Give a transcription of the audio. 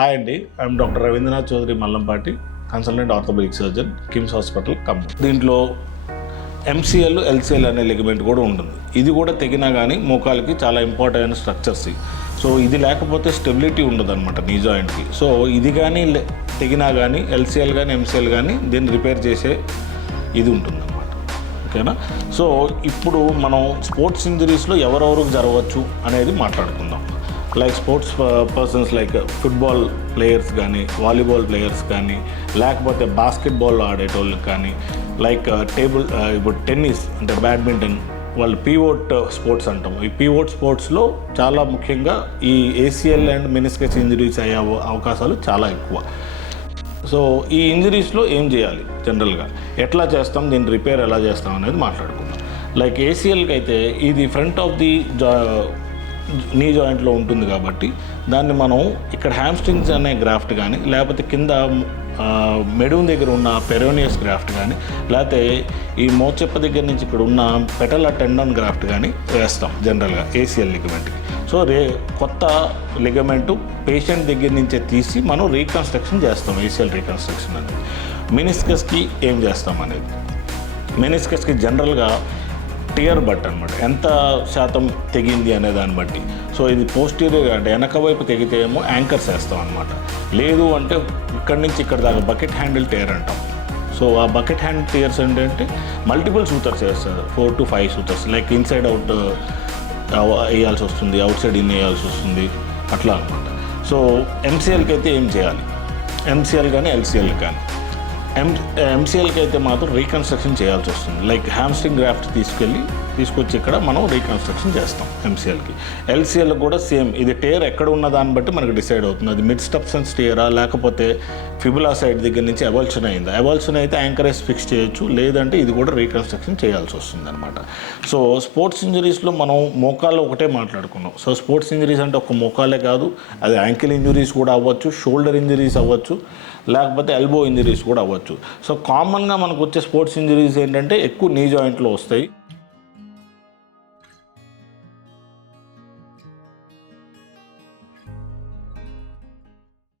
Hi అండి, I'm doctor Ravindranath Chowdary Mallampati, consultant orthopaedic surgeon, KIMS hospital Khammam. దీంట్లో MCL, LCL అనే ligament కూడా ఉంటుంది. ఇది కూడా తెగినా కానీ మోకాలకి చాలా ఇంపార్టెంట్ అయిన స్ట్రక్చర్స్. సో ఇది లేకపోతే స్టెబిలిటీ ఉండదు అనమాట నీ జాయింట్కి. సో ఇది కానీ తెగినా కానీ LCL కానీ MCL కానీ దీన్ని రిపేర్ చేసే ఇది ఉంటుందన్నమాట. ఓకేనా? సో ఇప్పుడు మనం స్పోర్ట్స్ ఇంజరీస్లో ఎవరెవరికి జరగవచ్చు అనేది మాట్లాడుకుందాం. Like sports persons like football players కానీ, వాలీబాల్ ప్లేయర్స్ కానీ, లేకపోతే బాస్కెట్బాల్ ఆడేటోళ్ళకి కానీ, లైక్ ఇప్పుడు టెన్నిస్ అంటే బ్యాడ్మింటన్, వాళ్ళు పీవోట్ స్పోర్ట్స్ అంటాం. ఈ పీవోట్ స్పోర్ట్స్లో చాలా ముఖ్యంగా ఈ ACL అండ్ మెనిస్కస్ ఇంజరీస్ అయ్యే అవకాశాలు చాలా ఎక్కువ. సో ఈ ఇంజరీస్లో ఏం చేయాలి, జనరల్గా ఎట్లా చేస్తాం, దీన్ని రిపేర్ ఎలా చేస్తాం అనేది మాట్లాడుకుందాం. లైక్ ACLకి అయితే ఇది ఫ్రంట్ ఆఫ్ ది నీ జాయింట్లో ఉంటుంది కాబట్టి దాన్ని మనం ఇక్కడ హ్యామ్స్ట్రింగ్స్ అనే గ్రాఫ్ట్ కానీ, లేకపోతే కింద మెడూన్ దగ్గర ఉన్న పెరోనియస్ గ్రాఫ్ట్ కానీ, లేకపోతే ఈ మోచెప్ప దగ్గర నుంచి ఇక్కడ ఉన్న పెటలా టెండన్ గ్రాఫ్ట్ కానీ వేస్తాం జనరల్గా ACL లిగమెంట్కి. సో కొత్త లిగమెంటు పేషెంట్ దగ్గర నుంచే తీసి మనం రీకన్స్ట్రక్షన్ చేస్తాం. ACL రీకన్స్ట్రక్షన్ అనేది. మెనిస్కస్కి ఏం చేస్తాం అనేది, మెనిస్కస్కి జనరల్గా టియర్ బట్ అనమాట, ఎంత శాతం తెగింది అనే దాన్ని బట్టి. సో ఇది పోస్టీరియర్ అంటే వెనక వైపు తెగితే ఏమో యాంకర్స్ వేస్తాం అనమాట. లేదు అంటే ఇక్కడి నుంచి ఇక్కడ దాకా బకెట్ హ్యాండిల్ టేర్ అంటాం. సో ఆ బకెట్ హ్యాండిల్ టేర్స్ ఏంటంటే మల్టిపుల్ సూతర్స్ వేస్తారు, 4 to 5 సూతర్స్. లైక్ ఇన్సైడ్ అవుట్ వేయాల్సి వస్తుంది, అవుట్ సైడ్ ఇన్ వేయాల్సి వస్తుంది, అట్లా అనమాట. సో MCLకి అయితే ఏం చేయాలి, MCL కానీ LCL కానీ. MCLకి అయితే మాత్రం రీకన్స్ట్రక్షన్ చేయాల్సి వస్తుంది. లైక్ హ్యామ్స్ట్రింగ్ గ్రాఫ్ట్ తీసుకొచ్చి ఇక్కడ మనం రీకన్స్ట్రక్షన్ చేస్తాం MCLకి. LCL కూడా సేమ్, ఇది టేర్ ఎక్కడ ఉన్న దాన్ని బట్టి మనకు డిసైడ్ అవుతుంది. అది మిడ్ స్టబ్సెన్స్ టేరా, లేకపోతే ఫిబులా సైడ్ దగ్గర నుంచి ఎవల్షన్ అయిందా. ఎవల్షన్ అయితే యాంకరేజ్ ఫిక్స్ చేయొచ్చు, లేదంటే ఇది కూడా రీకన్స్ట్రక్షన్ చేయాల్సి వస్తుంది అనమాట. సో స్పోర్ట్స్ ఇంజరీస్లో మనం మోకాల్లో ఒకటే మాట్లాడుకున్నాం. సో స్పోర్ట్స్ ఇంజరీస్ అంటే ఒక మోకాలే కాదు, అది యాంకిల్ ఇంజరీస్ కూడా అవ్వచ్చు, షోల్డర్ ఇంజరీస్ అవ్వచ్చు, లేకపోతే ఎల్బో ఇంజరీస్ కూడా అవ్వచ్చు. సో కామన్గా మనకు వచ్చే స్పోర్ట్స్ ఇంజరీస్ ఏంటంటే ఎక్కువ నీ జాయింట్లో వస్తాయి.